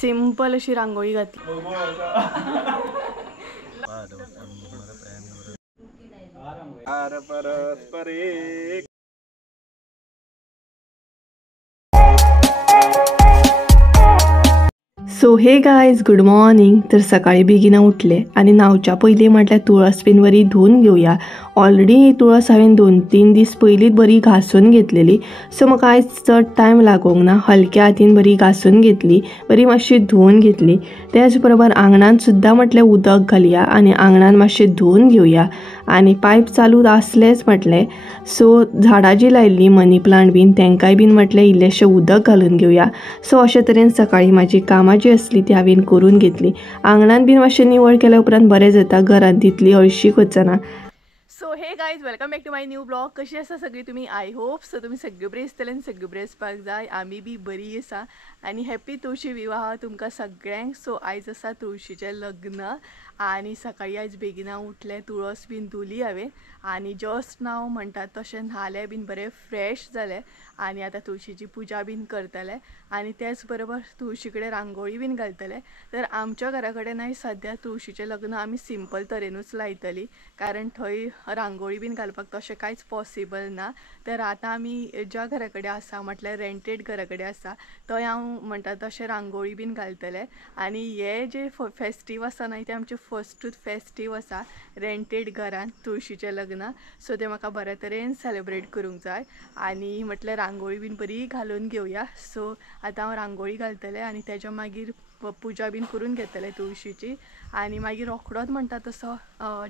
Simple अशी रांगोळी घातली. So hey guys good morning. तर सकाळी बेगिना उठले आणि नावच्या पयलीं म्हटल्यार तुळस बीन बरी धुवन घेवया. ऑलरेडी ही तुळस हांवें 2-3 दीस पयलींच बरी घासून घेतलेली, सो म्हाका आयज चड टायम लागोंक ना. हलक्या हातीन बरी घासून घेतली, बरी मातशी धुवन घेतली. त्याच बरोबर आंगणान सुद्दां म्हटल्यार उदक घालया आणि आंगणान मातशें धुवन घेवया. आणि पायप चालू आसलेच म्हटलें, सो झाडां जी लायिल्ली मनी प्लांट बीन तेंकाय बीन म्हटलें इल्लेशें उदक घालून घेवया. सो अशे तरेन सकाळी म्हाजी कामां जी आसली ती हांवें करून घेतली. आंगणान बीन मातशें निवळ केल्या उपरांत बरें जाता, घरांत तितली हळशीक वचना. So hey guys welcome back to my new blog. कशी आसा सगळी तुमी? आय होप सो तुमी सगळे बरे आसतले आनी सगळे बरे आसपाक जाय. आमी बी बरी आसा आनी हॅप्पी तुळशी विवाह तुमकां सगळ्यांक. सो आयज आसा तुळशीचें लग्न आणि सकाळी आयज बेगिना उठले, तुळस बीन धुली हांवें आणि जस्ट नाव म्हणटात तशें न्हाले बीन बरें फ्रेश जालें आणि आता तुळशीची पुजा बीन करतले आणि त्याच बरोबर तुळशी कडेन रांगोळी बीन घालतले. तर आमच्या घरा कडेन सद्या तुळशीचें लग्न आमी सिंपल तरेनूच लायतली, कारण थंय रांगोळी बीन घालपाक तशें कांयच पॉसिबल ना. तर आतां आमी ज्या घरा कडेन आसा म्हटल्यार रेंटेड घरा कडेन आसा थंय हांव म्हणटा तशें रांगोळी बीन घालतले. आणि हे जे फेस्टीव आसा न्हय ते आमचे फस्टूच फेस्टीव आसा रेंटेड घरान तुळशीचें लग्न. सो ते म्हाका बऱ्या तरेन सेलिब्रेट करूंक जाय आणि म्हटल्यार रांगोळी बीन बरी घालून घेवया. सो आतां हांव रांगोळी घालतलें आणि तेच्या मागीर पुजा बीन करून घेतले तुळशीची आणि मागीर रोखडोच म्हणटा तसो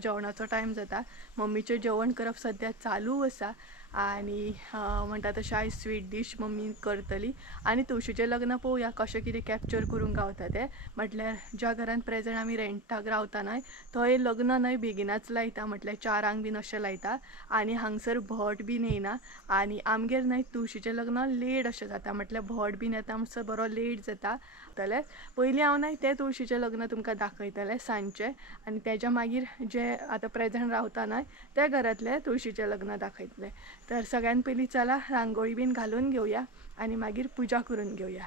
जेवणाचो टायम जाता. मम्मीचें जेवण करप सद्या चालू आसा आणि म्हणटा तशें आयज स्वीट डीश मम्मी करतली आणि तुळशीचें लग्न पळोवया कशें कितें कॅप्चर करूंक गावता तें. म्हटल्यार ज्या घरान प्रेझेंट आमी रेंटाक रावता न्हय थंय लग्न न्हय बेगिनाच लायता, म्हटल्यार 4 बीन अशें लायता आणि हांगसर भट बीन येयना. आणि आमगेर न्हय तुळशीचें लग्न लेट अशें जाता, म्हटल्यार भट बीन येता म्हणसर बरो लेट जाता. जाल्यार पयलीं हांव न्हय तें तुळशीचें लग्न तुमकां दाखयतलें सांजचें आणि तेच्या मागीर जे आतां प्रेझेंट रावता न्हय त्या घरांतलें तुळशीचें लग्न दाखयतलें. तर सगळ्यान पयलीं चला रांगोळी बीन घालून घेवया आणि मागीर पुजा करून घेवया.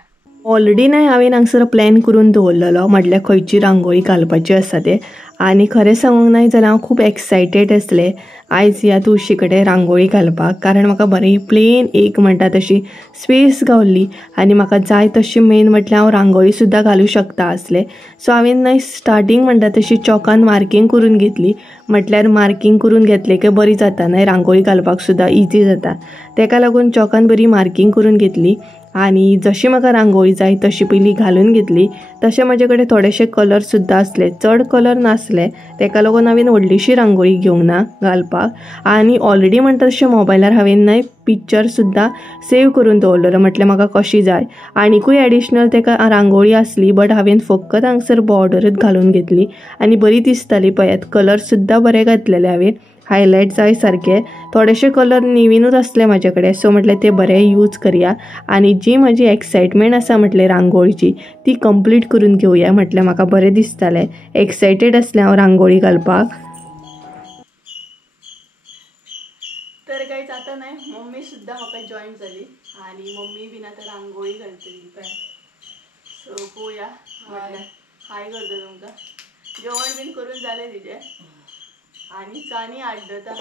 ऑलरेडी न्हय हांवें हांगसर प्लॅन करून दवरलेलो, म्हटल्यार खंयची रांगोळी घालपाची आसा तें. आणि खरें सांगूंक न्हय जाल्यार हांव खूब एक्सायटेड आसलें आयज ह्या तुळशी कडेन रांगोळी घालपाक, कारण म्हाका बरी प्लेन एक म्हणटा तशी स्पेस गावल्ली आणि म्हाका जाय तशी मेन म्हटल्यार हांव रांगोळी सुद्दां घालूं शकता आसलें. सो हांवें न्हय स्टार्टींग म्हणटा तशी चॉकान मार्कींग करून घेतली, म्हटल्यार मार्कींग करून घेतलें की बरी जाता न्हय रांगोळी घालपाक सुद्दां इजी जाता. तेका लागून चॉकान बरी मार्कींग करून घेतली आणि जशी म्हाका रांगोळी जाय तशी पयलीं घालून घेतली. तशें म्हाजे कडेन थोडेशे कलर सुद्दां आसले, चड कलर नासले, तेका लागून हांवें व्हडलीशी रांगोळी घेवंक ना घालपाक. आणि ऑलरेडी म्हणटा तशें मोबायलार हांवें न्हय पिक्चर सुद्दां सेव करून दवरलेलो, म्हटल्यार म्हाका कशी जाय. आनीकूय एडिशनल तेका रांगोळी आसली, बट हांवें फकत हांगसर बॉर्डरच घालून घेतली आणि बरी दिसताली. पळयात कलर सुद्दां बरे घातलेले हांवें, हायलायट जाय सारके. थोडेशे कलर नेवीनूच आसले म्हाजे कडेन, सो म्हटल्यार ते बरे यूज करया आणि जी म्हजी एक्सायटमेंट आसा म्हटल्यार रांगोळीची ती कंप्लीट करून घेवया. म्हटल्यार म्हाका बरें दिसतालें, एक्सायटेड आसलें हांव रांगोळी घालपाक. तर गायज आतां न्हय मम्मी सुद्दां म्हाका जॉईन जाली आणि मम्मी बीन आतां रांगोळी घालतली पळय. सो पळोवया, म्हटल्यार हाय करता तुमकां. जेवण बीन करून जालें तिजें आणि चानी आड्डता.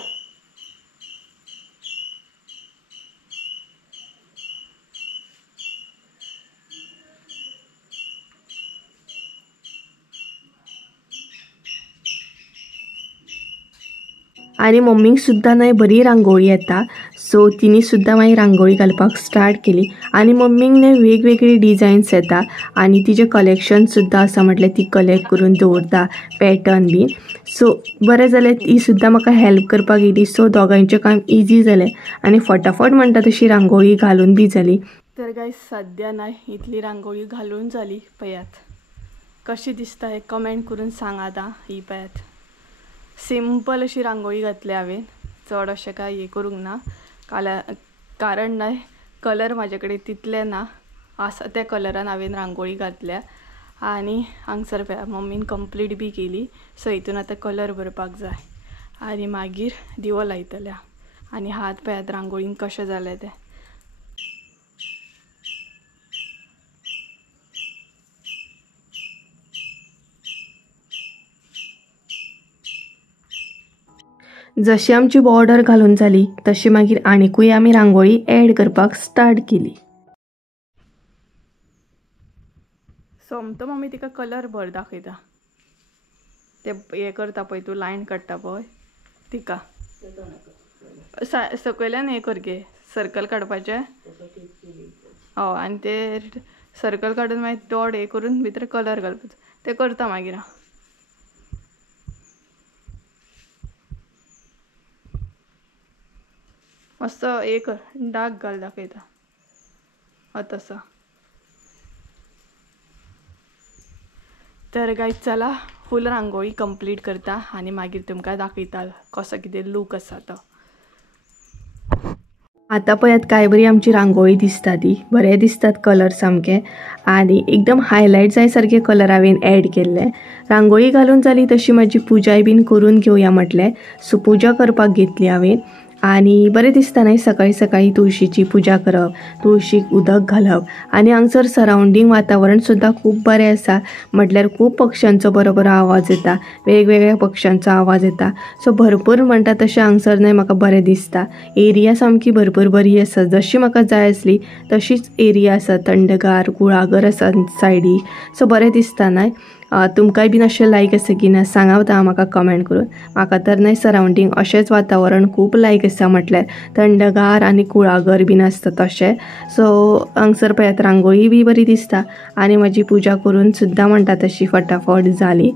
आणि मम्मीक सुद्दां न्हय बरी रांगोळी येता, सो तिणी सुद्दां मागीर रांगोळी घालपाक स्टार्ट केली. आणि मम्मीक न्हय वेगवेगळी डिझायन्स येता आणि तिजें कलेक्शन सुद्दां आसा, म्हटल्यार ती कलेक्ट करून दवरता पॅटर्न बीन. सो बरें जालें, ती सुद्दां म्हाका हेल्प करपाक येयली. सो दोगांयचें काम इजी जालें आणि फटाफट म्हणटा तशी रांगोळी घालून बी जाली. तर गायज सद्या न्हय इतली रांगोळी घालून जाली. पळयात कशी दिसता हें कमेंट करून सांगात. ही पळयात सिंपल अशी रांगोळी घातली हांवें, चड अशें काय हे करूंक ना, कारण न्हय कलर म्हाजे कडेन तितले ना, आसा त्या कलरान हांवें रांगोळी घातल्या. आणि हांगसर पळया मम्मीन कंप्लीट बी केली. सो हितून आतां कलर भरपाक जाय आणि मागीर दिवो लायतल्या. आणि हात पळयात रांगोळीन कशें जालें तें. जशी आमची बॉर्डर घालून जाली तशी मागीर आनिकूय आमी रांगोळी ॲड करपाक स्टार्ट केली. सोमतो मम्मी तिका कलर भर दाखयता. ते हे करता पळय तूं लायन काडटा पळय तिका सकयल्यान हे कर गे सर्कल काडपाचें. हय आनी ते सर्कल काडून मागीर डॉट हे करून भितर कलर घालपाचो. ते करता मागीर हांव. मस्त हे कर डार्क घाल दाखयता तसा. तर गायज चला फूल रांगोळी कंप्लीट करता आनी मागीर तुमकां दाखयता कसो कितें लूक आसा तो. आतां पळयात काय बरी आमची रांगोळी दिसता ती. बरें दिसतात कलर सामके आनी एकदम हायलायट जाय सारके कलर हांवें ॲड केल्ले. रांगोळी घालून जाली तशी म्हाजी पुजाय बीन करून घेवया म्हटलें. सो पुजा करपाक घेतली हांवें आनी बरें दिसता न्हय सकाळी सकाळी तुळशीची पुजा करप, तुळशीक उदक घालप आनी हांगसर सरावंडींग वातावरण सुद्दां खूब बरें आसा. म्हटल्यार खूब पक्ष्यांचो बरो बरो आवाज येता, वेगवेगळ्या पक्ष्यांचो आवाज येता. सो भरपूर म्हणटा तशें हांगसर न्हय म्हाका बरें दिसता. एरिया सामकी भरपूर बरी आसा, जशी म्हाका जाय आसली तशीच एरिया आसा. थंडगार कुळागर आसा सायडीक. सो बरें दिसता न्हय. तुमकांय बीन अशें लायक आसा की ना सांगात म्हाका कमेंट करून. म्हाका तर न्हय सरावंडींग अशेंच वातावरण खूब लायक आसा. म्हटल्यार थंडगार आनी कुळागर बीन आसता तशें. सो हांगसर पळयात रांगोळी बी बरी दिसता आनी म्हजी पुजा करून सुद्दां म्हणटा तशी फटाफट जाली.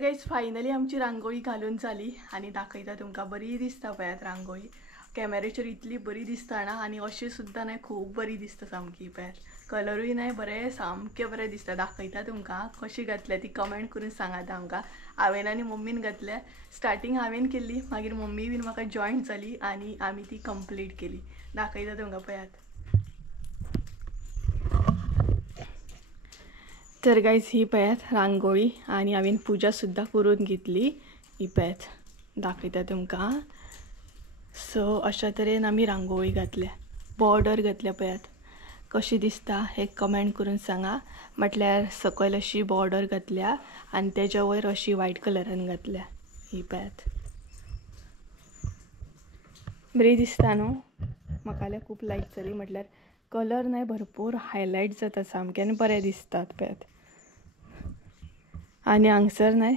गाइस फायनली आमची रांगोळी घालून जाली आनी दाखयता तुमकां. बरी दिसता पळयात रांगोळी. कॅमेरेचेर इतली बरी दिसता ना आनी अशी सुद्दां न्हय खूब बरी दिसता सामकी. पळयात कलरूय न्हय बरें सामकें बरें दिसता. दाखयता तुमकां कशी घातल्या ती कमेंट करून सांगात आमकां. हांवें आनी मम्मीन घातल्या. स्टार्टींग हांवें केल्ली मागीर मम्मी बीन म्हाका जॉयंट जाली आनी आमी ती कंप्लीट केली. दाखयता तुमकां पळयात. तर गायज ही पळयात रांगोळी आनी हांवें पुजा सुद्दां करून घेतली. ही पळयात दाखयता तुमकां. सो अशा तरेन आमी रांगोळी घातल्या, बॉर्डर घातल्या. पळयात कशी दिसता हे कमेंट करून सांगा. म्हटल्यार सकयल अशी बॉर्डर घातल्या आनी तेच्या वयर अशी व्हायट कलरान घातल्या. ही पळयात बरी दिसता न्हू. म्हाका जाल्यार खूब लायक जाली. म्हटल्यार कलर न्हय भरपूर हायलायट जाता सामके आनी बरें दिसतात. पळयात आनी हांगसर न्हय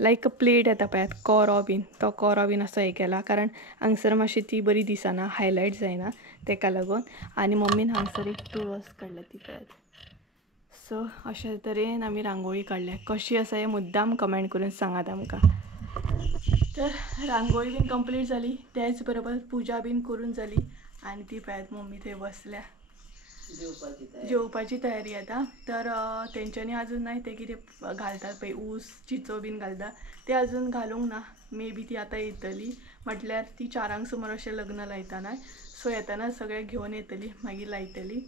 लायक प्लेट येता पळयात कोरो बीन, तो कोरो बीन असो हे केला कारण हांगसर मातशी ती बरी दिसना, हायलायट जायना तेका लागून. आनी मम्मीन हांगसर एक तुळस काडल्या ती पळयात. सो अशे तरेन आमी रांगोळी काडल्या. कशी आसा हे मुद्दाम कमेंट करून सांगात आमकां. तर रांगोळी बीन कंप्लीट जाली, त्याच बरोबर पुजा बीन करून जाली आनी ती पळयात मम्मी थंय बसल्या. जेवपाची तयारी आता. तर तेंच्यांनी अजून नाही ते कितें घालतात पळय ऊस चिचो बीन घालता ते अजून घालूंक ना. मे बी ती आतां येतली. म्हटल्यार ती 4 समोर अशें लग्न लायता न्हय. सो येताना सगळे घेवन येतली मागीर लायतली.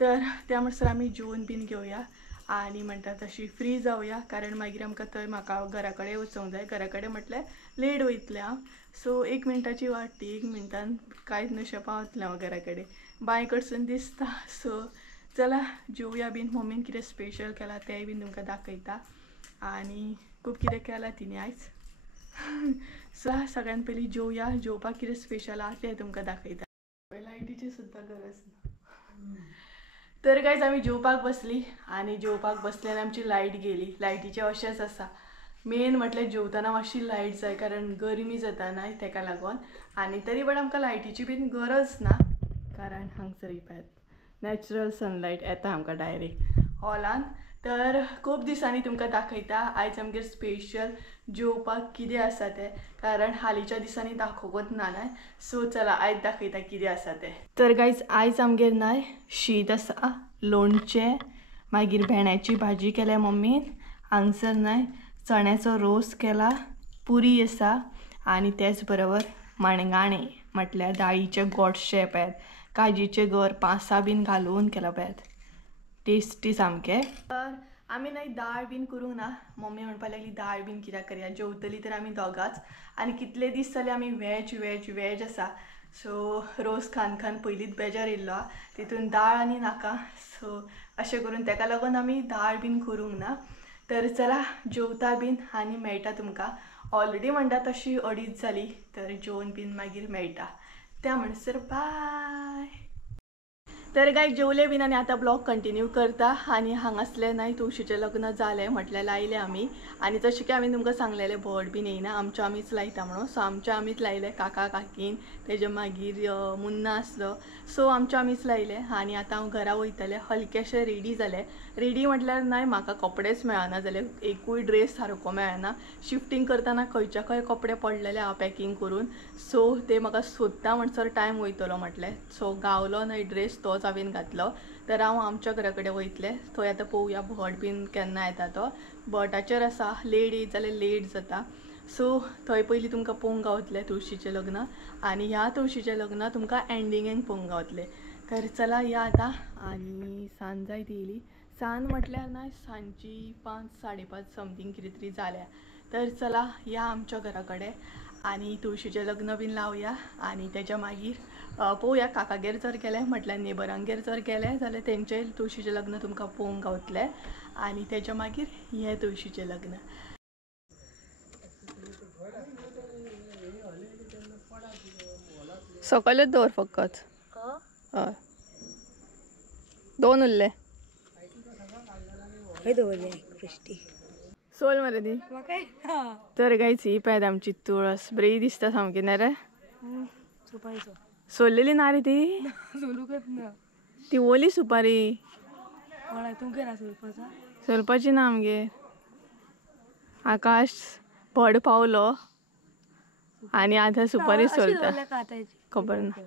तर त्या म्हणसर आमी जेवन बीन घेवया आनी म्हणटा तशी फ्री जावया कारण मागीर आमकां थंय म्हाका घरा कडेन वचूंक जाय. घरा कडेन म्हटल्यार लेट वयतलें हांव. सो 1 मिनटाची वाट ती. 1 मिनटान कांयच नुशें पावतलें हांव घरा कडेन. बाय कडसून दिसता. सो चला जेवया बीन. मम्मीन कितें स्पेशल केला तेंय बीन तुमकां दाखयता आनी खूब कितें केलां तिणें आयज. सो सगळ्यान पयलीं जेवया. जेवपाक कितें स्पेशल आहा तें तुमकां दाखयता. लायटीची सुद्दां गरज ना. तर गायज आमी जेवपाक बसली आनी जेवपाक बसले आनी आमची लायट गेली. लायटीचें अशेंच आसा. मेन म्हटल्यार जेवताना मातशी लायट जाय कारण गरमी जाता न्हय तेका लागून. आनी तरी पण आमकां लायटीची बीन गरज ना कारण हांगसर पळयात नॅचरल सनलायट येता आमकां डायरेक्ट हॉलान. तर खूब दिसांनी तुमकां दाखयता आयज आमगेर स्पेशल जेवपाक कितें आसा तें कारण हालींच्या दिसांनी दाखोवंकच ना न्हय. सो चला आयज दाखयता कितें आसा तें. तर गायज आयज आमगेर न्हय शीत आसा, लोणचें, मागीर भेंड्याची भाजी केल्या मम्मीन, हांगसर न्हय चण्याचो रोस केला, पुरी आसा आनी तेच बरोबर मणगाणें म्हटल्यार दाळीचे गोडशें पळयात काजीचे गर 5-6 बीन घालून केला पळयात, टेस्टी सामके. तर आमी नाही दाळ बीन करूंक ना. मम्मी म्हणपाक लागली दाळ बीन कित्याक करया, जेवतली तर आमी दोगांच. आनी कितले दीस जाले आमी वेज आसा. सो रोस खान खान पयलींच बेजार येयल्लो, तितून दाळ आनी नाका. सो अशें करून ताका लागून आमी दाळ बीन करूंक ना. तर चला जेवता बीन आनी मेळटा तुमकां. ऑलरेडी म्हणटा तशी 2:30 जाली, तर जेवून बीन मागीर मेळटा. त्या म्हणसर बाय. तर काय जेवले बीन आनी आतां ब्लॉग कंटिन्यू करता. आनी हांगासले नाही तुळशीचें लग्न जालें म्हटल्यार लायलें आमी. आनी जशें की आमी तुमकां सांगलेलें भट बीन येयना, आमचें आमीच लायता म्हणून. सो आमचें आमीच लायलें, काका काकीन, तेजे मागीर मुन्ना आसलो. सो आमचें आमीच लायलें. आनी आतां हांव घरा वयतलें, हलकेशें रेडी जालें. रेडी म्हटल्यार नाही म्हाका कपडेच मेळना जाले, एकूय ड्रेस सारको मेळना. शिफ्टिंग करतना खंयच्या खंय कपडे पडलेले हांव पॅकिंग करून. सो ते म्हाका सोदता म्हणसर टायम वयतलो म्हटलें. सो गावलो न्हय ड्रेस, तोच हांवें घातलो. तर हांव आमच्या घरा कडेन वयतलें. थंय आतां पळोवया भट बीन केन्ना येता तो. भटाचेर आसा, लेट येयत जाल्यार लेट जाता. सो थंय पयलीं तुमकां पळोवंक गावतलें तुळशीचें लग्न. आनी ह्या तुळशीचें लग्न तुमकां एंडिंगेक पळोवंक गावतलें. तर चला या आतां. आनी सांज जायत येयली. सांज म्हटल्यार ना सांजची 5-5:30 समथींग कितें तरी जाल्या. तर चला या आमच्या घरा कडेन आनी तुळशीचें लग्न बीन लावया. आनी तेच्या मागीर पळोवया, काकागेर जर गेलें म्हटल्यार नेबरांगेर जर गेलें जाल्यार तेंचें तुळशीचें लग्न तुमकां पळोवंक गावतलें. आनी तेच्या मागीर हें तुळशीचें लग्न. सकयलच दवर फकत. हय 2 उरले. सोल मरे ती. तर गायच ही पळयात आमची तुळस, बरी दिसता सामकी ना रे. सोललेली ना रे ती. ती ओली सुपारी सोलपाची ना आमगे. आकाश भड पावलो आनी आतां सुपारी सोलता. खबर ना,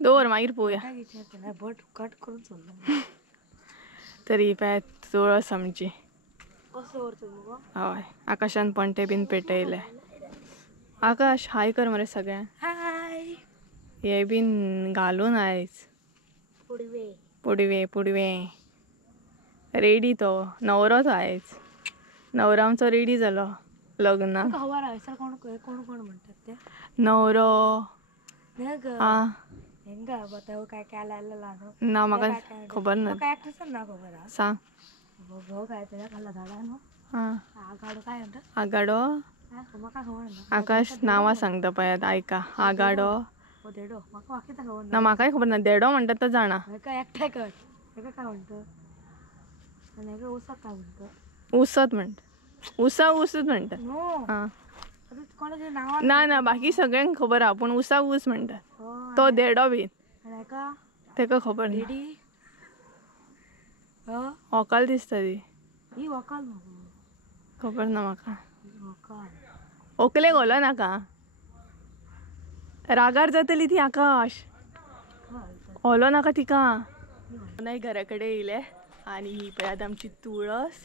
दवर मागीर पळोवया. तरी पळयात तुळस आमची. हय आकाशान पणटे बीन पेटयले. आकाश हाय कर मरे सगळ्यांक. हाय. हे बीन घालून आयज पुडवे रेडी. तो नवरो तो आयज. नवरो आमचो रेडी जालो लग्नाक. नवरो ना म्हाका खबर ना. सांग. आगाडो. आकाश नांवां सांगता पळयात आयका. आगाडो ना म्हाकाय खबर ना. देडो म्हणटा तो जाणा. उसत म्हणटा. उसत म्हणटा. ना ना बाकी सगळ्यांक खबर आहा, पूण उसा ऊस म्हणटा तो देडो बीन. तेका खबर ना. व्हंकल दिसता ती. खबर ना म्हाका. ओकले घालो नाका, रागार जातली ती. आकाश ओलो नाका तिका. नाही घरा कडेन येयले आनी ही पळयात आमची तुळस.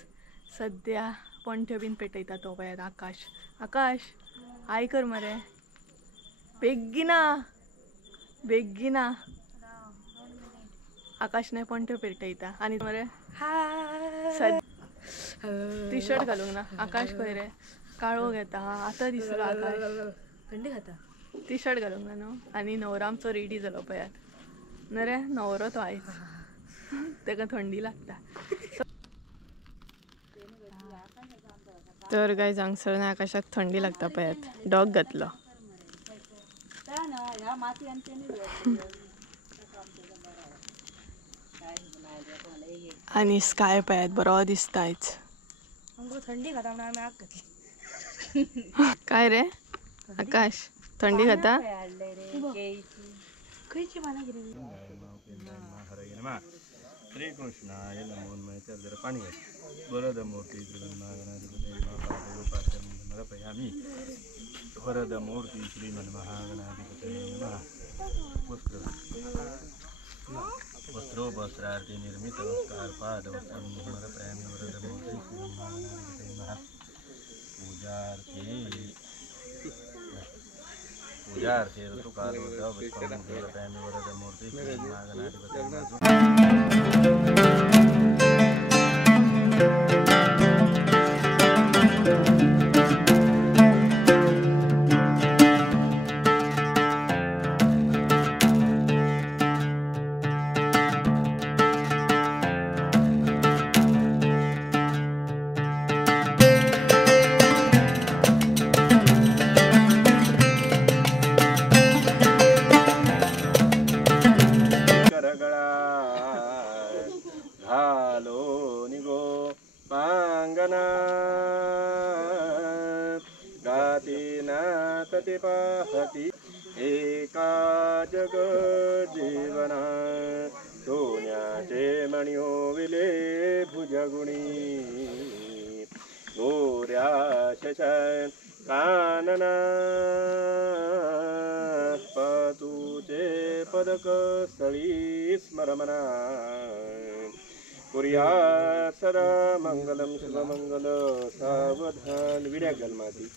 सद्या पणट्यो बीन पेटयता तो पळयात आकाश. आकाश हाय कर मरे. बेगिना बेगिना. आकाश नाही पणट्यो पेटयता. आनी मरे टी शर्ट घालूंक ना. आकाश खंय रे. काळो घेता आतां दिसलो आकाश. थंडी खाता. टी शर्ट घालूंक ना न्हू. आनी न्हवरो आमचो रेडी जालो पळयात न रे. न्हवरो तो आयज, तेका थंडी लागता. तर गायज हांगसर आकाशाक थंडी लागता पळयात. डॉग घातलो. आनी स्काय पळयात बरो दिसता आयज. थंडी खाता काय रे आकाश. थंडी खाता. श्री कृष्णाय नमो नमः. जरा पाणी वरद मूर्ती समर्पयामि. वरद मूर्ती श्रीमन्महागणाधिपतये नमः. वस्त्रोपस्त्रार्थे निर्मित कार्पादवस्त्रं समर्पयामि. वरद मूर्ती श्रीमन्महागणाधिपतये नमः. जार थे तो काल होता बचपन में टाइम में बड़ा मूर्ति पाहती एका जग जीवना सोन्याचे मणियो विले भुजगुणी गोऱ्या शशान कानना पातूचे पदक स्थळी स्मरमना कुर्या सदा मंगलम शुभमंगल सावधान विड्या गलमाती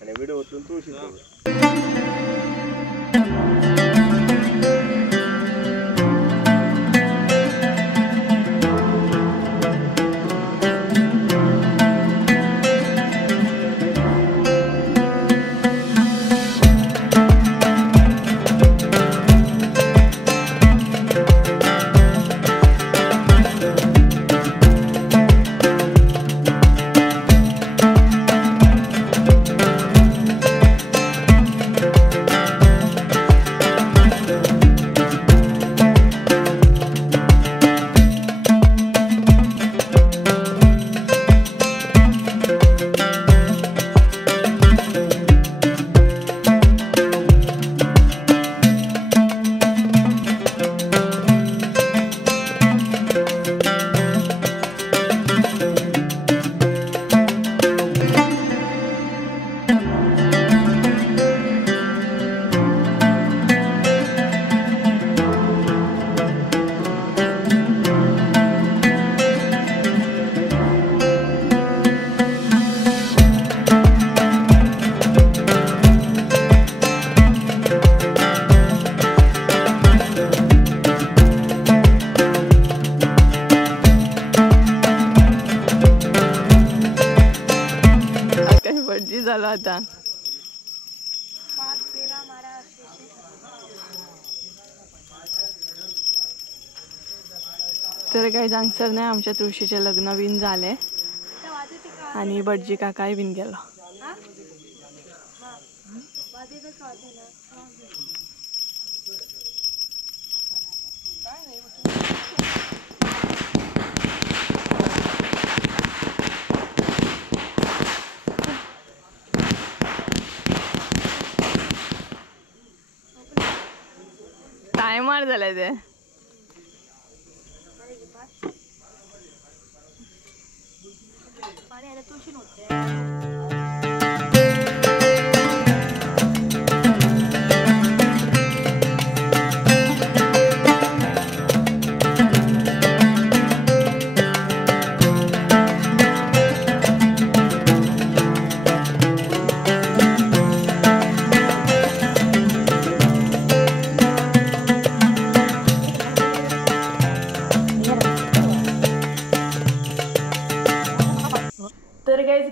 आणि व्हिडिओ उचलून तुळशी झालं आता तर काही जांगसर नाही आमच्या तुळशीचे लग्न बिन झाले आणि भटजी काकाय बिन गेलो टायमार झालाय ते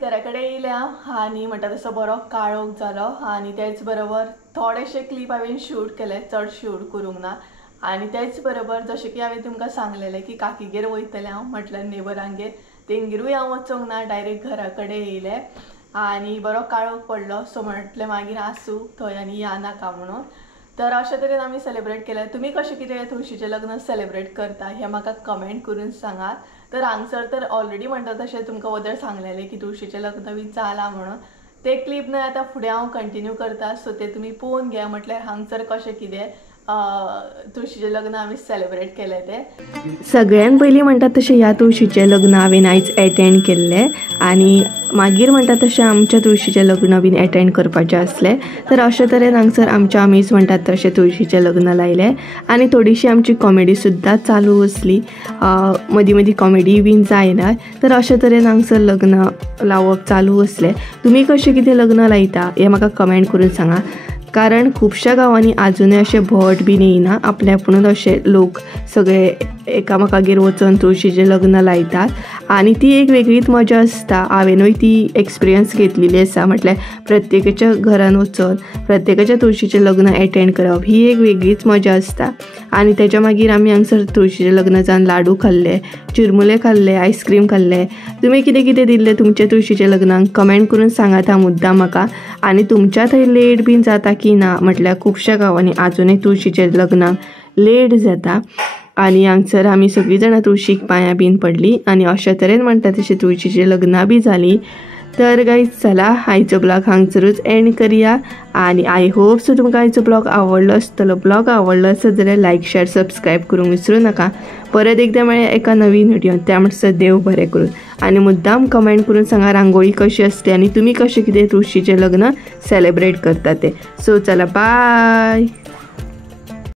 घराकडे येयल्या आणि म्हणटा तसं बरो काळोख जालो आणि त्याच बरोबर थोडेशे क्लिप हांवें शूट केले चड शूट करूंक ना आणि त्याच बरोबर जशें की हांवें तुमकां सांगलेलें की काकीगेर वयतलें हांव म्हटल्यार नेबरांगेर तेंगेरूय हांव वचोंक ना डायरेक्ट घरा कडेन येयलें आणि बरो काळोख पडलो सो म्हटलें मागीर आसूं थंय आनी या नाका म्हणून तर अशे तरेन आमी सेलिब्रेट केलें तुमी कशें कितें तुळशीचें लग्न सेलिब्रेट करता हें म्हाका कमेंट करून सांगात तर हांगसर तर ऑलरेडी म्हणटा तशें तुमकां वदर सांगलेलें की तुळशीचें लग्न बी जालां म्हणून ते क्लिप न्हय आतां फुडें हांव कंटिन्यू करता सो ते तुमी पळोवन घ्या म्हटल्यार हांगसर कशें कितें तुळशीचें लग्न आमी सेलिब्रेट केलें तें सगळ्यान पयलीं म्हणटा तशें ह्या तुळशीचें लग्न हांवें आयज एटेंड केल्लें आनी मागीर म्हणटा तशें आमच्या तुळशीचें लग्न बीन एटेंड करपाचें आसलें तर अशे तरेन हांगसर आमच्या आमीच म्हणटात तशें तुळशीचें लग्न लायलें आनी थोडीशी आमची कॉमेडी सुद्दां चालू आसली मदीं मदीं कॉमेडी बीन जायना तर अशे तरेन हांगसर लग्न लावप चालू आसलें तुमी कशें कितें लग्न लायता हें म्हाका कमेंट करून सांगा कारण खुबश्या गांवांनी आजुनूय अशे भट बीन येयना, आपले आपुणूच अशे लोक सगळे एकामेकागेर वचून तुळशीचें लग्न लायतात आनी ती एक वेगळीच मजा आसता. हांवेनूय ती एक्सपिरियन्स घेतलेली आसा. म्हटल्यार प्रत्येकाच्या घरान वचून प्रत्येकाच्या तुळशीचें लग्न एटेंड करप ही एक वेगळीच मजा आसता. आनी तेच्या मागीर आमी हांगसर तुळशीचें लग्न जावन लाडू खाल्ले, चिरमुले खाल्ले, आयस्क्रीम खाल्ले. तुमी कितें कितें दिल्लें तुमच्या तुळशीच्या लग्नाक कमेंट करून सांगात हां मुद्दाम म्हाका. आनी तुमच्या थंय लेट बीन जाता की ना, म्हटल्यार खुबश्या गांवांनी आजुनूय तुळशीच्या लग्नाक लेट जाता. आनी हांगसर आमी सगळीं जाणां तुळशीक पांयां बीन पडलीं आनी अशे तरेन म्हणटा तशें तुळशीचें लग्नां बी जालीं. तर गायज चला आयचो ब्लॉग हांगसरूच एंड करया. आनी आय होप सो तुमकां आयचो ब्लॉग आवडलो आसतलो. ब्लॉग आवडलो आसत जाल्यार लायक शेअर सबस्क्रायब करूंक विसरूं नाका. परत एकदा मेळया एका नवीन व्हिडिओन. त्या म्हणसर देव बरें करून. आनी मुद्दाम कमेंट करून सांगा रांगोळी कशी असते आनी तुमी कशें कितें तुळशीचें लग्न सेलिब्रेट करता तें. सो चला बाय.